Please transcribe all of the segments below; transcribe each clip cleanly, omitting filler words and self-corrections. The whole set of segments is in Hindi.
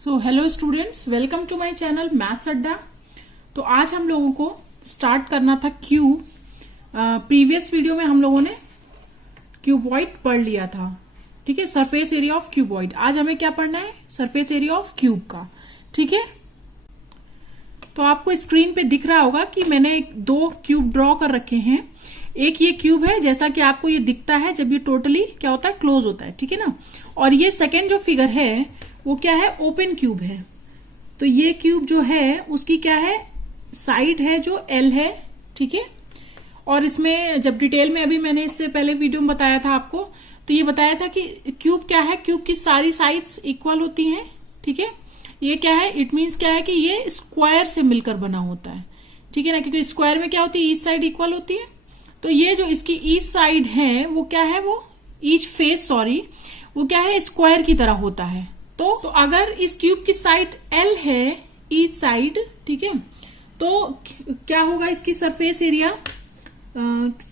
So hello students, welcome to my channel maths Adda. तो आज हम लोगों को स्टार्ट करना था क्यूब। प्रीवियस वीडियो में हम लोगों ने क्यूबॉइड पढ़ लिया था, ठीक है, सरफेस एरिया ऑफ क्यूबॉइड। आज हमें क्या पढ़ना है? सरफेस एरिया ऑफ क्यूब का, ठीक है। तो आपको स्क्रीन पे दिख रहा होगा कि मैंने दो क्यूब ड्रॉ कर रखे हैं। एक ये क्यूब है, जैसा कि आपको ये दिखता है जब ये टोटली क्या होता है, क्लोज होता है, ठीक है ना। और ये सेकेंड जो फिगर है वो क्या है, ओपन क्यूब है। तो ये क्यूब जो है उसकी क्या है, साइड है जो एल है, ठीक है। और इसमें जब डिटेल में अभी मैंने इससे पहले वीडियो में बताया था आपको, तो ये बताया था कि क्यूब क्या है, क्यूब की सारी साइड्स इक्वल होती हैं, ठीक है। ये क्या है, इट मीन्स क्या है कि ये स्क्वायर से मिलकर बना होता है, ठीक है ना, क्योंकि स्क्वायर में क्या होती है, ईच साइड इक्वल होती है। तो ये जो इसकी ईच साइड है वो क्या है, वो ईच फेस वो क्या है, स्क्वायर की तरह होता है। तो अगर इस क्यूब की साइड एल है, ईच साइड, ठीक है, तो क्या होगा इसकी सरफेस एरिया।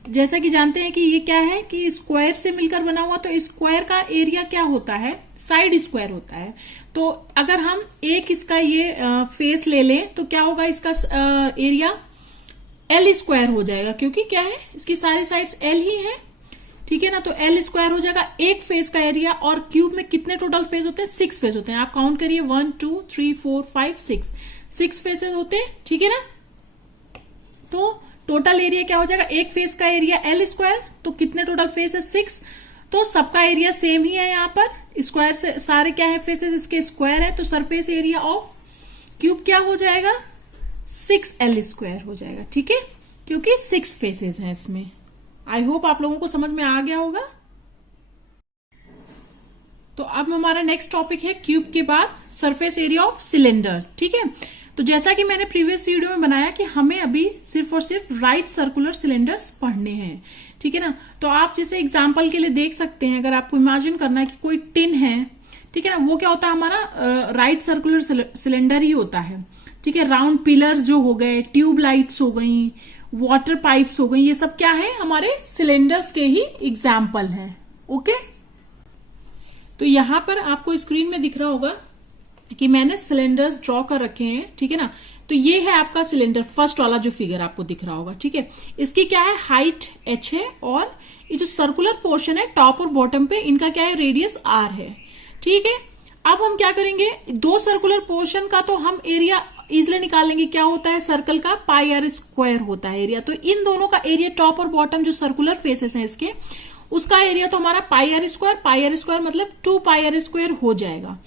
जैसा कि जानते हैं कि ये क्या है कि स्क्वायर से मिलकर बना हुआ, तो स्क्वायर का एरिया क्या होता है, साइड स्क्वायर होता है। तो अगर हम एक इसका ये फेस ले लें तो क्या होगा, इसका एरिया एल स्क्वायर हो जाएगा, क्योंकि क्या है, इसकी सारी साइड्स एल ही है, ठीक है ना। तो एल स्क्वायर हो जाएगा एक फेस का एरिया। और क्यूब में कितने टोटल फेस होते हैं, 6 फेस होते हैं। आप काउंट करिए, 1 2 3 4 5 6 फेसेस होते हैं, ठीक है ना। तो टोटल एरिया क्या हो जाएगा, एक फेस का एरिया एल स्क्वायर, तो कितने टोटल फेस है, 6। तो सबका एरिया सेम ही है, यहाँ पर स्क्वायर से सारे क्या है, फेसेस इसके स्क्वायर है। तो सरफेस एरिया ऑफ क्यूब क्या हो जाएगा, 6L स्क्वायर हो जाएगा, ठीक है, क्योंकि 6 फेसेस हैं इसमें। आई होप आप लोगों को समझ में आ गया होगा। तो अब हमारा नेक्स्ट टॉपिक है क्यूब के बाद सरफेस एरिया ऑफ सिलेंडर, ठीक है। तो जैसा कि मैंने प्रीवियस वीडियो में बनाया कि हमें अभी सिर्फ और सिर्फ राइट सर्कुलर सिलेंडर्स पढ़ने हैं, ठीक है ना। तो आप जैसे एग्जांपल के लिए देख सकते हैं, अगर आपको इमेजिन करना है कि कोई टिन है, ठीक है ना, वो क्या होता है, हमारा राइट सर्कुलर सिलेंडर ही होता है, ठीक है। राउंड पिलर्स जो हो गए, ट्यूब लाइट्स हो गई, वाटर पाइप्स हो गई, ये सब क्या है, हमारे सिलेंडर्स के ही एग्जाम्पल हैं, ओके। तो यहां पर आपको स्क्रीन में दिख रहा होगा कि मैंने सिलेंडर्स ड्रॉ कर रखे हैं, ठीक है ना। तो ये है आपका सिलेंडर, फर्स्ट वाला जो फिगर आपको दिख रहा होगा, ठीक है। इसकी क्या है, हाइट h है, और ये जो सर्कुलर पोर्शन है टॉप और बॉटम पे, इनका क्या है, रेडियस r है, ठीक है। अब हम क्या करेंगे, दो सर्कुलर पोर्शन का तो हम एरिया इजिली निकाल लेंगे। क्या होता है, सर्कल का पाई आर स्क्वायर होता है एरिया। तो इन दोनों का एरिया, टॉप और बॉटम जो सर्कुलर फेसेस हैं इसके, उसका एरिया तो हमारा पाई आर स्क्वायर मतलब 2 पाई आर स्क्वायर हो जाएगा।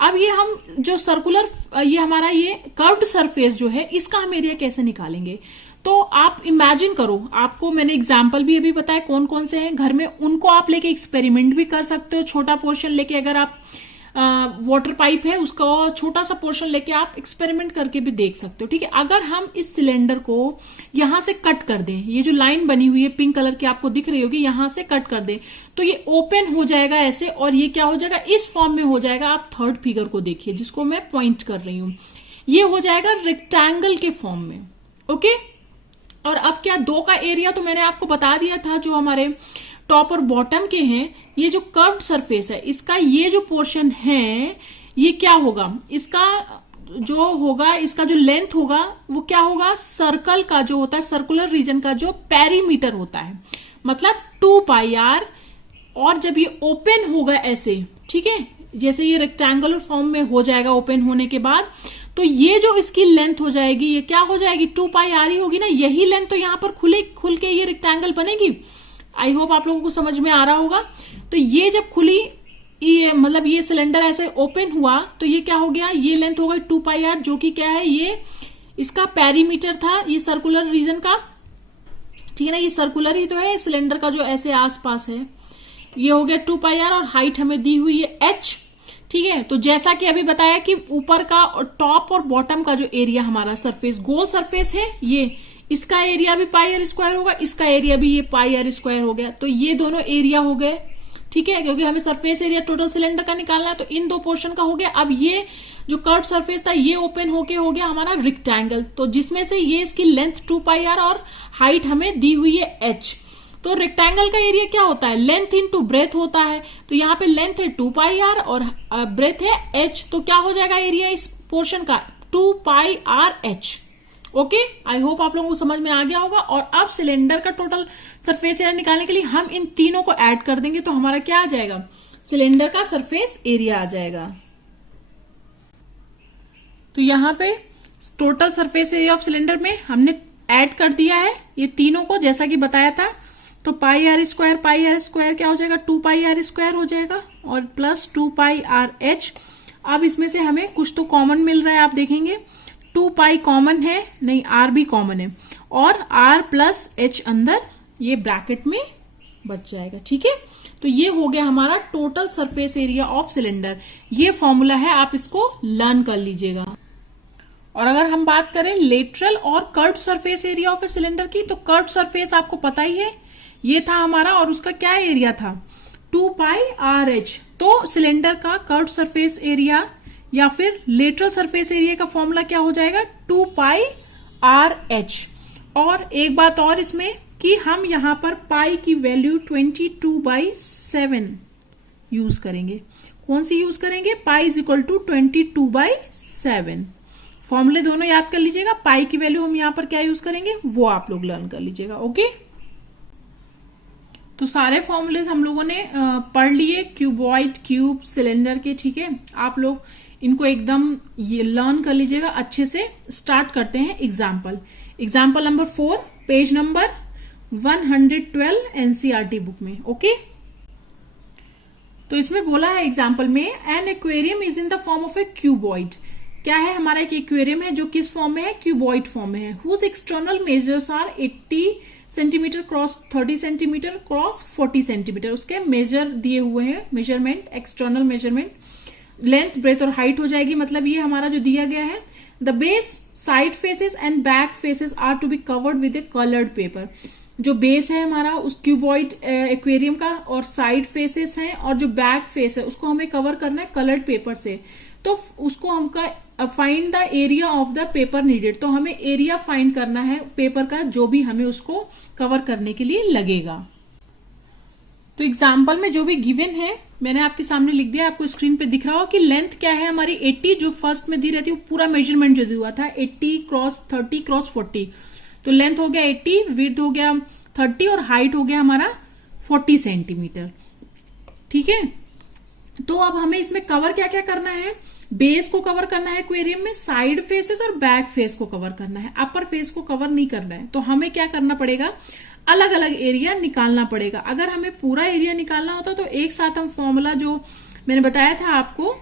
अब ये हम जो सर्कुलर, ये हमारा ये कर्व्ड सरफेस जो है, इसका हम एरिया कैसे निकालेंगे। तो आप इमेजिन करो, आपको मैंने एग्जाम्पल भी अभी बताया कौन कौन से हैं घर में, उनको आप लेके एक्सपेरिमेंट भी कर सकते हो। छोटा पोर्शन लेके, अगर आप वाटर पाइप है उसका छोटा सा पोर्शन लेके आप एक्सपेरिमेंट करके भी देख सकते हो, ठीक है। अगर हम इस सिलेंडर को यहां से कट कर दें, ये जो लाइन बनी हुई है पिंक कलर की आपको दिख रही होगी, यहां से कट कर दें, तो ये ओपन हो जाएगा ऐसे, और ये क्या हो जाएगा, इस फॉर्म में हो जाएगा। आप थर्ड फिगर को देखिए जिसको मैं पॉइंट कर रही हूं, ये हो जाएगा रेक्टेंगल के फॉर्म में, ओके। और अब क्या, दो का एरिया तो मैंने आपको बता दिया था, जो हमारे टॉप और बॉटम के हैं। ये जो कर्व्ड सरफेस है, इसका ये जो पोर्शन है, ये क्या होगा, इसका जो होगा, इसका जो लेंथ होगा वो क्या होगा, सर्कल का जो होता है, सर्कुलर रीजन का जो पेरीमीटर होता है, मतलब 2 पाई आर। और जब ये ओपन होगा ऐसे, ठीक है, जैसे ये रेक्टेंगुलर फॉर्म में हो जाएगा ओपन होने के बाद, तो ये जो इसकी लेंथ हो जाएगी, ये क्या हो जाएगी, 2 पाई आर ही होगी ना। यही लेंथ तो यहां पर खुल के ये रेक्टेंगल बनेगी। आई होप आप लोगों को समझ में आ रहा होगा। तो ये जब खुली, ये मतलब ये सिलेंडर ऐसे ओपन हुआ, तो ये क्या हो गया, ये लेंथ हो गई 2 पाई आर, जो कि क्या है, ये इसका पेरीमीटर था, ये सर्कुलर रीजन का, ठीक है ना। ये सर्कुलर ही तो है सिलेंडर का, जो ऐसे आसपास है, ये हो गया 2 पाई आर। और हाइट हमें दी हुई है h, ठीक है। तो जैसा कि अभी बताया कि ऊपर का और टॉप और बॉटम का जो एरिया हमारा सरफेस, गोल सरफेस है, ये इसका एरिया भी पाई आर स्क्वायर होगा, इसका एरिया भी ये पाई आर स्क्वायर हो गया। तो ये दोनों एरिया हो गए, ठीक है, क्योंकि हमें सरफेस एरिया टोटल सिलेंडर का निकालना है। तो इन दो पोर्शन का हो गया। अब ये जो कर्व सरफेस था, ये ओपन होके हो गया हमारा रेक्टेंगल, तो जिसमें से ये इसकी लेंथ 2 पाई आर और हाइट हमें दी हुई है h। तो रेक्टेंगल का एरिया क्या होता है, लेंथ इनटू ब्रेथ होता है। तो यहाँ पे लेंथ है 2 पाई आर और ब्रेथ है h, तो क्या हो जाएगा एरिया इस पोर्शन का 2 pi r h. Okay, I hope आप लोगों को समझ में आ गया होगा। और अब सिलेंडर का टोटल सरफेस एरिया निकालने के लिए हम इन तीनों को ऐड कर देंगे, तो हमारा क्या आ जाएगा, सिलेंडर का सरफेस एरिया आ जाएगा। तो यहाँ पे total surface area of cylinder में हमने ऐड कर दिया है ये तीनों को, जैसा कि बताया था। तो पाई आर स्क्वायर क्या हो जाएगा, 2 पाई आर स्क्वायर हो जाएगा और प्लस 2 पाई आर एच। अब इसमें से हमें कुछ तो कॉमन मिल रहा है, आप देखेंगे 2 पाई कॉमन है, नहीं आर भी कॉमन है, और आर प्लस एच अंदर ये ब्रैकेट में बच जाएगा। ठीक है, तो ये हो गया हमारा total surface area of cylinder. ये फॉर्मूला है, आप इसको लर्न कर लीजिएगा। और अगर हम बात करें लेटरल और curved surface area of a cylinder की, तो कर्व्ड सरफेस आपको पता ही है, ये था हमारा, और उसका क्या एरिया था 2 पाई आर एच। तो सिलेंडर का कर्व्ड सरफेस एरिया या फिर लेटरल सरफेस एरिया का फॉर्मूला क्या हो जाएगा 2 पाई आर एच। और एक बात और इसमें कि हम यहां पर पाई की वैल्यू 22/7 यूज करेंगे। कौन सी यूज करेंगे, पाई इज इक्वल टू 22/7। फॉर्मूले दोनों याद कर लीजिएगा, पाई की वैल्यू हम यहां पर क्या यूज करेंगे वो आप लोग लर्न कर लीजिएगा। ओके, तो सारे फॉर्मूलेज हम लोगों ने पढ़ लिए क्यूबॉइड, क्यूब, सिलेंडर के। ठीक है, आप लोग इनको एकदम ये लर्न कर लीजिएगा अच्छे से। स्टार्ट करते हैं example number 4, page number 112 NCERT book में। ओके, तो इसमें बोला है एग्जाम्पल में, an aquarium is in the form of a cuboid. क्या है, हमारा एक एक्वेरियम है जो किस फॉर्म में है, क्यूबॉइड फॉर्म में है। Whose external measures are 80 centimetre cross 30 centimetre cross 40 centimetre. उसके मेजर दिए हुए हैं, measurement, external measurement, length, breadth और हाइट हो जाएगी। मतलब ये हमारा जो दिया गया है, the base, side faces and back faces are to be covered with a coloured paper. जो बेस है हमारा उस क्यूबॉइड एक्वेरियम का, और साइड फेसेस हैं, और जो बैक फेस है उसको हमें कवर करना है कलर्ड पेपर से। तो उसको हमका find the area of the paper needed. तो हमें एरिया फाइंड करना है पेपर का, जो भी हमें उसको कवर करने के लिए लगेगा। तो एग्जाम्पल में जो भी गिवन है मैंने आपके सामने लिख दिया, आपको स्क्रीन पे दिख रहा हो कि लेंथ क्या है हमारी 80, जो फर्स्ट में दी रहती है वो पूरा मेजरमेंट जो दिया हुआ था 80 क्रॉस 30 क्रॉस 40। तो लेंथ हो गया 80, विड्थ हो गया 30 और हाइट हो गया हमारा 40 सेंटीमीटर। ठीक है, तो अब हमें इसमें कवर क्या क्या करना है, बेस को कवर करना है एक्वेरियम में, साइड फेसेस और बैक फेस को कवर करना है, अपर फेस को कवर नहीं करना है। तो हमें क्या करना पड़ेगा, अलग अलग एरिया निकालना पड़ेगा। अगर हमें पूरा एरिया निकालना होता तो एक साथ हम फॉर्मूला जो मैंने बताया था आपको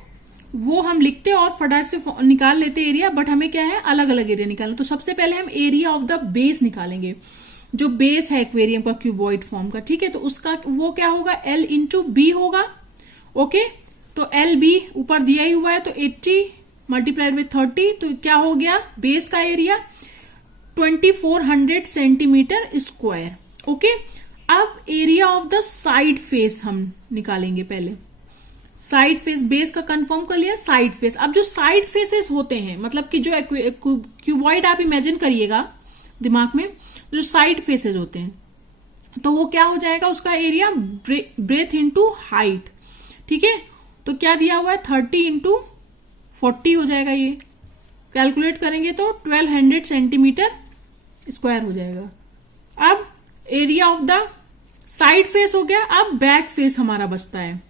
वो हम लिखते और फटाक से निकाल लेते एरिया, बट हमें क्या है अलग अलग एरिया निकालना। तो सबसे पहले हम एरिया ऑफ द बेस निकालेंगे, जो बेस है एक्वेरियम का क्यूबॉइड फॉर्म का। ठीक है, तो उसका वो क्या होगा, L इंटू बी होगा। ओके, तो एल बी ऊपर दिया ही हुआ है, तो 80 मल्टीप्लाइड विथ 30, तो क्या हो गया बेस का एरिया 2400 सेंटीमीटर स्क्वायर। ओके, अब area of the side face हम निकालेंगे। पहले साइड फेस, बेस का कंफर्म कर लिया, साइड फेस। अब जो साइड फेसेस होते हैं, मतलब कि जो क्यूबॉइड आप इमेजिन करिएगा दिमाग में, जो साइड फेसेस होते हैं तो वो क्या हो जाएगा, उसका एरिया ब्रेथ इंटू हाइट। ठीक है, तो क्या दिया हुआ है 30 इंटू 40 हो जाएगा, ये कैलकुलेट करेंगे तो 1200 सेंटीमीटर स्क्वायर हो जाएगा। अब area of the side face हो गया, अब बैक फेस हमारा बचता है।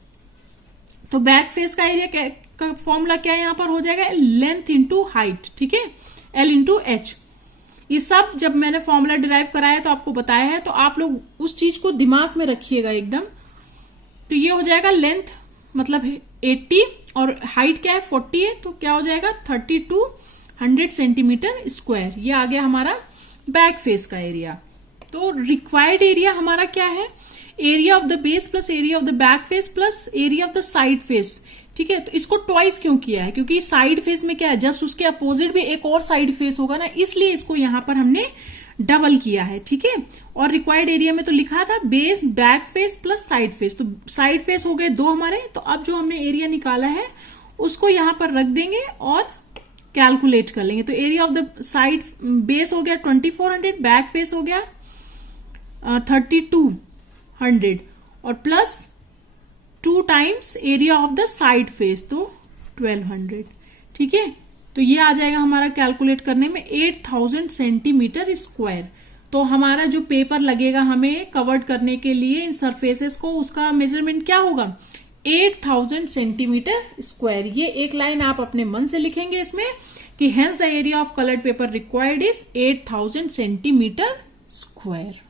तो बैक फेस का एरिया का फॉर्मूला क्या है, यहां पर हो जाएगा लेंथ इंटू हाइट। ठीक है, L इंटू एच। ये सब जब मैंने फॉर्मूला डिराइव कराया तो आपको बताया है, तो आप लोग उस चीज को दिमाग में रखिएगा एकदम। तो ये हो जाएगा लेंथ मतलब 80 और हाइट क्या है 40 है, तो क्या हो जाएगा 3200 सेंटीमीटर स्क्वायर। ये आ गया हमारा बैक फेस का एरिया। तो रिक्वायर्ड एरिया हमारा क्या है, area of the base plus area of the back face plus area of the side face. ठीक है, तो इसको ट्वाइस क्यों किया है, क्योंकि साइड फेस में क्या है, जस्ट उसके अपोजिट भी एक और साइड फेस होगा ना, इसलिए इसको यहां पर हमने डबल किया है। ठीक है, और रिक्वायर्ड एरिया में तो लिखा था base, back face plus side face. तो साइड फेस हो गए 2 हमारे। तो अब जो हमने एरिया निकाला है उसको यहां पर रख देंगे और कैलकुलेट कर लेंगे। तो area of the side base हो गया 2400, बैक फेस हो गया 3200 और plus 2 times area of the side face, तो 1200। ठीक है, तो ये आ जाएगा हमारा कैलकुलेट करने में 8000 सेंटीमीटर स्क्वायर। तो हमारा जो पेपर लगेगा हमें कवर्ड करने के लिए इन सरफेसेस को, उसका मेजरमेंट क्या होगा, 8000 सेंटीमीटर स्क्वायर। ये एक लाइन आप अपने मन से लिखेंगे इसमें कि hence the area of coloured paper required is 8000 centimetre square.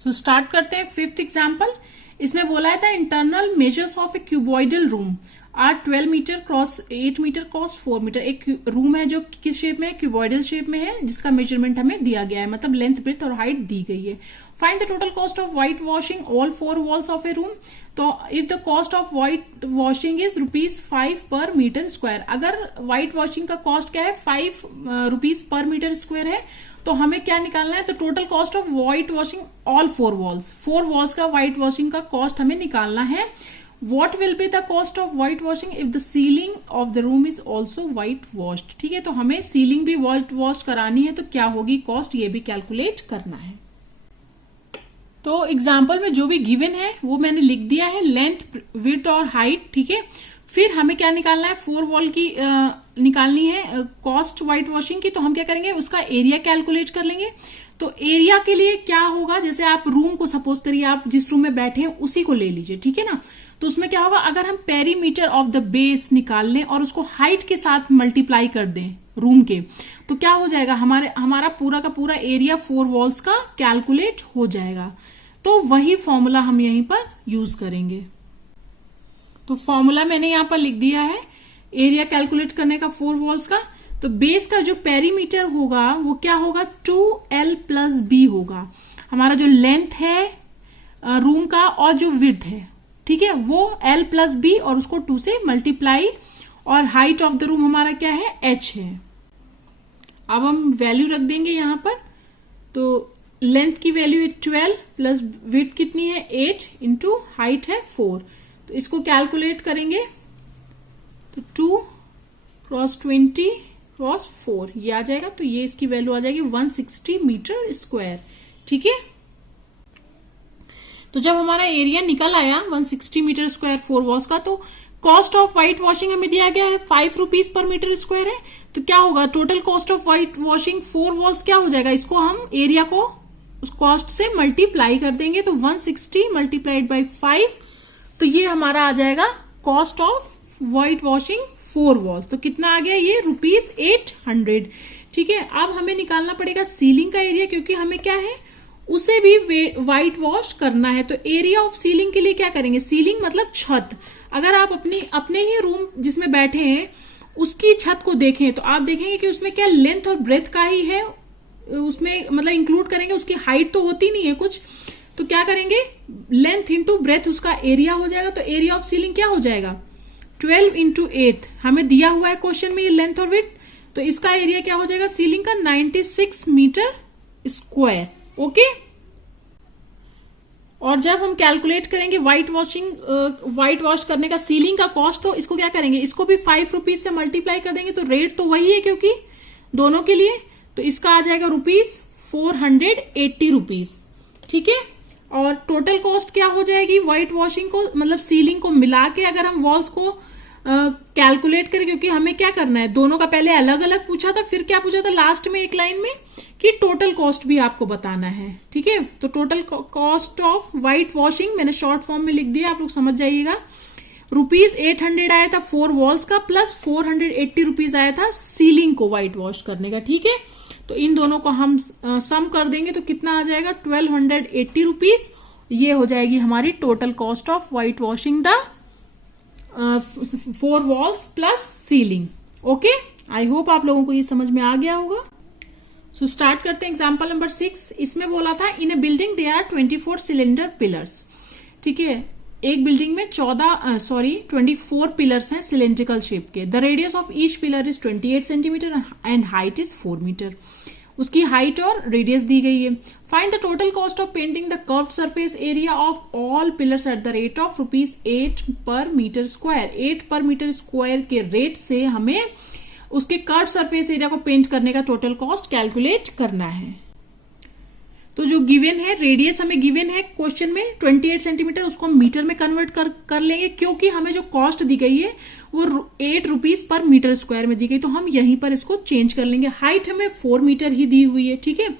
So start करते हैं 5th एग्जाम्पल। इसमें बोला है the internal measures of a cuboidal room are 12 metre cross 8 metre cross 4 metre. एक रूम है जो किस शेप में है, क्यूबॉइडल शेप में है, जिसका मेजरमेंट हमें दिया गया है, मतलब लेंथ ब्रेथ और हाइट दी गई है। Find the total cost of white washing all 4 walls of a room. तो if the cost of white washing is ₹5 per metre square, अगर व्हाइट वॉशिंग का कॉस्ट क्या है, ₹5 पर मीटर स्क्वायर है, तो हमें क्या निकालना है, तो total cost of white washing all 4 walls का व्हाइट वॉशिंग का कॉस्ट हमें निकालना है। What will be the cost of white washing if the ceiling of the room is also white washed? ठीक है, तो हमें सीलिंग भी white wash करानी है, तो क्या होगी कॉस्ट, ये भी कैलकुलेट करना है। तो एग्जाम्पल में जो भी गिवन है वो मैंने लिख दिया है, लेंथ विड्थ और हाइट। ठीक है, फिर हमें क्या निकालना है, 4 वॉल की निकालनी है कॉस्ट व्हाइट वॉशिंग की। तो हम क्या करेंगे, उसका एरिया कैलकुलेट कर लेंगे। तो एरिया के लिए क्या होगा, जैसे आप रूम को सपोज करिए, आप जिस रूम में बैठे हैं उसी को ले लीजिए। ठीक है ना, तो उसमें क्या होगा, अगर हम पेरीमीटर ऑफ द बेस निकाल लें और उसको हाइट के साथ मल्टीप्लाई कर दें रूम के, तो क्या हो जाएगा, हमारा पूरा का पूरा एरिया 4 वॉल्स का कैलकुलेट हो जाएगा। तो वही फॉर्मूला हम यहीं पर यूज करेंगे। तो फॉर्मूला मैंने यहां पर लिख दिया है एरिया कैलकुलेट करने का 4 वॉल्स का। तो बेस का जो पेरीमीटर होगा वो क्या होगा, 2L + B होगा। हमारा जो लेंथ है रूम का और जो विड्थ है, ठीक है, वो L + B और उसको 2 से मल्टीप्लाई, और हाइट ऑफ द रूम हमारा क्या है, H है। अब हम वैल्यू रख देंगे यहां पर। तो लेंथ की वैल्यू है 12 प्लस विड्थ कितनी है 8 इंटू हाइट है 4। तो इसको कैलकुलेट करेंगे तो 2 क्रॉस 20 क्रॉस 4 ये आ जाएगा। तो ये इसकी वैल्यू आ जाएगी 160 मीटर स्क्वायर। ठीक है, तो जब हमारा एरिया निकल आया 160 मीटर स्क्वायर 4 वॉल्स का, तो कॉस्ट ऑफ व्हाइट वॉशिंग हमें दिया गया है ₹5 पर मीटर स्क्वायर है। तो क्या होगा, total cost of white washing 4 walls क्या हो जाएगा, इसको हम एरिया को उस कॉस्ट से मल्टीप्लाई कर देंगे। तो 160 मल्टीप्लाइड बाई 5, तो ये हमारा आ जाएगा cost of white washing 4 walls. तो कितना आ गया ये, ₹800। ठीक है, अब हमें निकालना पड़ेगा सीलिंग का एरिया, क्योंकि हमें क्या है उसे भी व्हाइट वॉश करना है। तो एरिया ऑफ सीलिंग के लिए क्या करेंगे, सीलिंग मतलब छत। अगर आप अपने ही रूम जिसमें बैठे हैं उसकी छत को देखें तो आप देखेंगे कि उसमें क्या लेंथ और ब्रेथ का ही है, उसमें मतलब इंक्लूड करेंगे, उसकी हाइट तो होती नहीं है कुछ। तो क्या करेंगे, लेंथ इंटू ब्रेथ उसका एरिया हो जाएगा। तो एरिया ऑफ सीलिंग क्या हो जाएगा, 12 इंटू 8 हमें दिया हुआ है क्वेश्चन में ये लेंथ और विड्थ। तो इसका एरिया क्या हो जाएगा सीलिंग का, 96 मीटर स्क्वायर। ओके, और जब हम कैलकुलेट करेंगे व्हाइट वॉश करने का सीलिंग का कॉस्ट, तो इसको क्या करेंगे, इसको भी ₹5 से मल्टीप्लाई कर देंगे। तो रेट तो वही है क्योंकि दोनों के लिए। तो इसका आ जाएगा ₹480। ठीक है, और टोटल कॉस्ट क्या हो जाएगी व्हाइट वॉशिंग को, मतलब सीलिंग को मिला के अगर हम वॉल्स को कैलकुलेट करें, क्योंकि हमें क्या करना है, दोनों का पहले अलग अलग पूछा था, फिर क्या पूछा था लास्ट में एक लाइन में कि टोटल कॉस्ट भी आपको बताना है। ठीक है, तो total cost of white washing मैंने शॉर्ट फॉर्म में लिख दिया, आप लोग समझ जाइएगा। ₹800 आया था 4 वॉल्स का, प्लस ₹480 आया था सीलिंग को व्हाइट वॉश करने का। ठीक है, तो इन दोनों को हम सम कर देंगे तो कितना आ जाएगा, ₹1280। ये हो जाएगी हमारी total cost of white washing the 4 walls plus ceiling. Okay, I hope आप लोगों को ये समझ में आ गया होगा। सो स्टार्ट करते हैं एग्जाम्पल नंबर 6। इसमें बोला था in a building there are 24 cylinder pillars. ठीक है, एक बिल्डिंग में 24 पिलर्स हैं सिलेंड्रिकल शेप के। The radius of each pillar is 28 centimetre and height is 4 metre. उसकी हाइट और रेडियस दी गई है। Find the total cost of painting the curved surface area of all pillars at the rate of ₹8 per metre square. 8 per metre square के रेट से हमें उसके कर्व्ड सरफेस एरिया को पेंट करने का टोटल कॉस्ट कैलकुलेट करना है। तो जो गिवन है रेडियस हमें गिवन है क्वेश्चन में 28 सेंटीमीटर, उसको हम मीटर में कन्वर्ट कर लेंगे, क्योंकि हमें जो कॉस्ट दी गई है वो 8 रुपीज पर मीटर स्क्वायर में दी गई, तो हम यहीं पर इसको चेंज कर लेंगे। हाइट हमें 4 मीटर ही दी हुई है, ठीक है।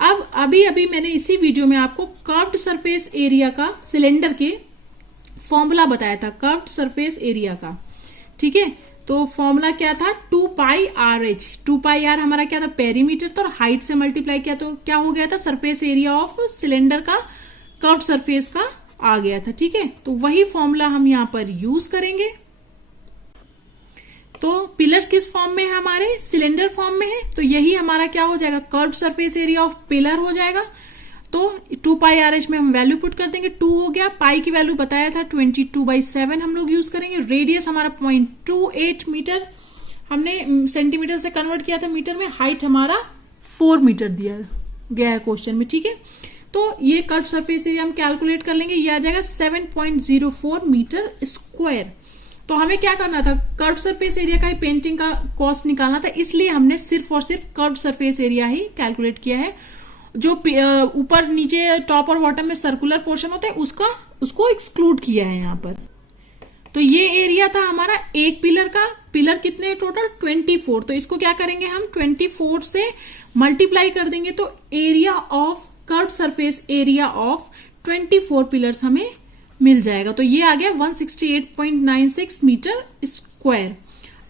अब अभी मैंने इसी वीडियो में आपको कर्व्ड सरफेस एरिया का सिलेंडर के फॉर्मूला बताया था, कर्व्ड सरफेस एरिया का, ठीक है। तो फॉर्मूला क्या था, 2 pi r H. 2 pi are हमारा क्या था, पेरीमीटर था, और हाइट से मल्टीप्लाई किया तो क्या हो गया था, सरफेस एरिया ऑफ सिलेंडर का, कर्व्ड सरफेस का आ गया था, ठीक है। तो वही फॉर्मूला हम यहां पर यूज करेंगे। तो पिलर्स किस फॉर्म में है, हमारे सिलेंडर फॉर्म में है, तो यही हमारा क्या हो जाएगा, curved surface area of pillar हो जाएगा। तो 2 पाई आर एच में हम वैल्यू पुट कर देंगे, 2 हो गया, पाई की वैल्यू बताया था 22/7 हम लोग यूज करेंगे। रेडियस हमारा 0.28 मीटर, हमने सेंटीमीटर से कन्वर्ट किया था मीटर में। हाइट हमारा 4 मीटर दिया गया है क्वेश्चन में, ठीक है। तो ये कर्व्ड सरफेस एरिया हम कैलकुलेट कर लेंगे, ये आ जाएगा 7.04 मीटर स्क्वायर। तो हमें क्या करना था, कर्व्ड सरफेस एरिया का ही पेंटिंग का कॉस्ट निकालना था, इसलिए हमने सिर्फ और सिर्फ कर्व्ड सरफेस एरिया ही कैलकुलेट किया है। जो ऊपर नीचे टॉप और बॉटम में सर्कुलर पोर्शन होता है उसको एक्सक्लूड किया है यहाँ पर। तो ये एरिया था हमारा एक पिलर का। पिलर कितने टोटल, 24। तो इसको क्या करेंगे हम, 24 से मल्टीप्लाई कर देंगे, तो area of curved surface area of 24 pillars हमें मिल जाएगा। तो ये आ गया 168.96 मीटर स्क्वायर।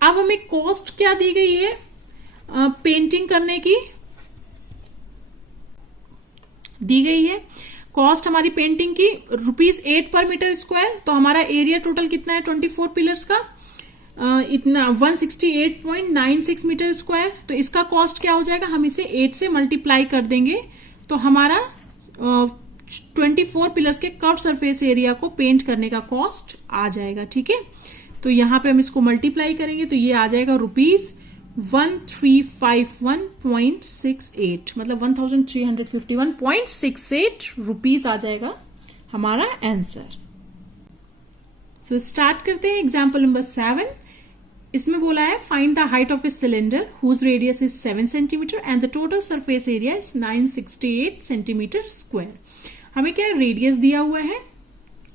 अब हमें कॉस्ट क्या दी गई है पेंटिंग करने की, दी गई है कॉस्ट हमारी पेंटिंग की ₹8 पर मीटर स्क्वायर। तो हमारा एरिया टोटल कितना है 24 पिलर्स का, इतना 168.96 मीटर स्क्वायर। तो इसका कॉस्ट क्या हो जाएगा, हम इसे 8 से मल्टीप्लाई कर देंगे, तो हमारा 24 पिलर्स के कर्व्ड सरफेस एरिया को पेंट करने का कॉस्ट आ जाएगा, ठीक है। तो यहां पे हम इसको मल्टीप्लाई करेंगे, तो ये आ जाएगा ₹1351.68, मतलब 1351.68 रुपीज आ जाएगा हमारा आंसर। सो स्टार्ट करते हैं एग्जाम्पल नंबर 7। इसमें बोला है find the height of a cylinder whose radius is 7 centimetre and the total surface area is 968 centimetre square. हमें क्या रेडियस दिया हुआ है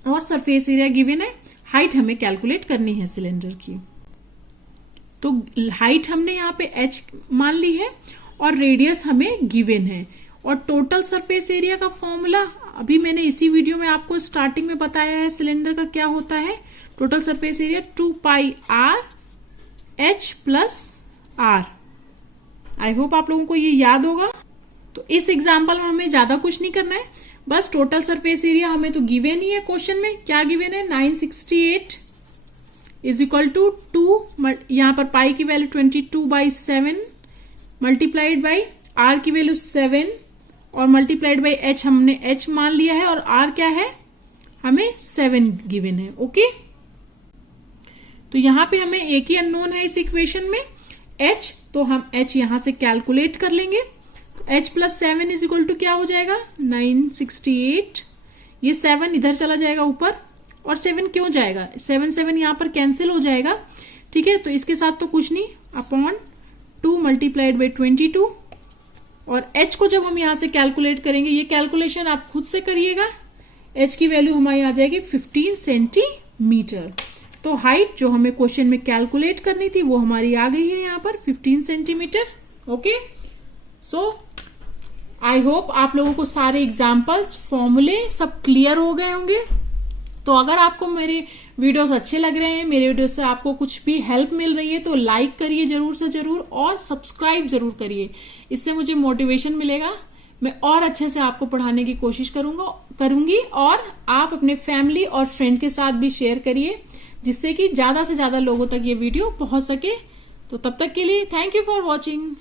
और सरफेस एरिया गिवन है, हाइट हमें कैलकुलेट करनी है सिलेंडर की। तो हाइट हमने यहाँ पे h मान ली है और रेडियस हमें गिवन है, और टोटल सरफेस एरिया का फॉर्मूला अभी मैंने इसी वीडियो में आपको स्टार्टिंग में बताया है। सिलेंडर का क्या होता है, total surface area 2 pi r h plus r. I hope आप लोगों को ये याद होगा। तो इस एग्जाम्पल में हमें ज्यादा कुछ नहीं करना है, बस टोटल सरफेस एरिया हमें तो गिवन ही है, क्वेश्चन में क्या गिवन है, 968 इज इक्वल टू 2, यहां पर पाई की वैल्यू 22/7 मल्टीप्लाइड बाई आर की वैल्यू 7 और मल्टीप्लाइड बाई एच, हमने एच मान लिया है और आर क्या है, हमें 7 गिवन है। ओके, तो यहां पे हमें एक ही अननोन है इस इक्वेशन में, एच, तो हम एच यहां से कैलकुलेट कर लेंगे। तो h plus 7 is equal to क्या हो जाएगा, 968। ये 7 इधर चला जाएगा ऊपर, और 7 क्यों जाएगा, 7 यहां पर कैंसिल हो जाएगा, ठीक है। तो इसके साथ तो कुछ नहीं, अपॉन 2 मल्टीप्लाइड बाई 22, और h को जब हम यहां से कैलकुलेट करेंगे, ये कैलकुलेशन आप खुद से करिएगा, h की वैल्यू हमारी आ जाएगी 15 सेंटीमीटर। तो हाइट जो हमें क्वेश्चन में कैलकुलेट करनी थी वो हमारी आ गई है यहाँ पर 15 सेंटीमीटर। ओके, सो आई होप आप लोगों को सारे एग्जाम्पल्स, फॉर्मूले सब क्लियर हो गए होंगे। तो अगर आपको मेरे वीडियोस अच्छे लग रहे हैं, मेरे वीडियो से आपको कुछ भी हेल्प मिल रही है, तो लाइक करिए जरूर से जरूर, और सब्सक्राइब जरूर करिए। इससे मुझे मोटिवेशन मिलेगा, मैं और अच्छे से आपको पढ़ाने की कोशिश करूंगी। और आप अपने फैमिली और फ्रेंड के साथ भी शेयर करिए, जिससे कि ज्यादा से ज्यादा लोगों तक ये वीडियो पहुंच सके। तो तब तक के लिए थैंक यू फॉर वॉचिंग।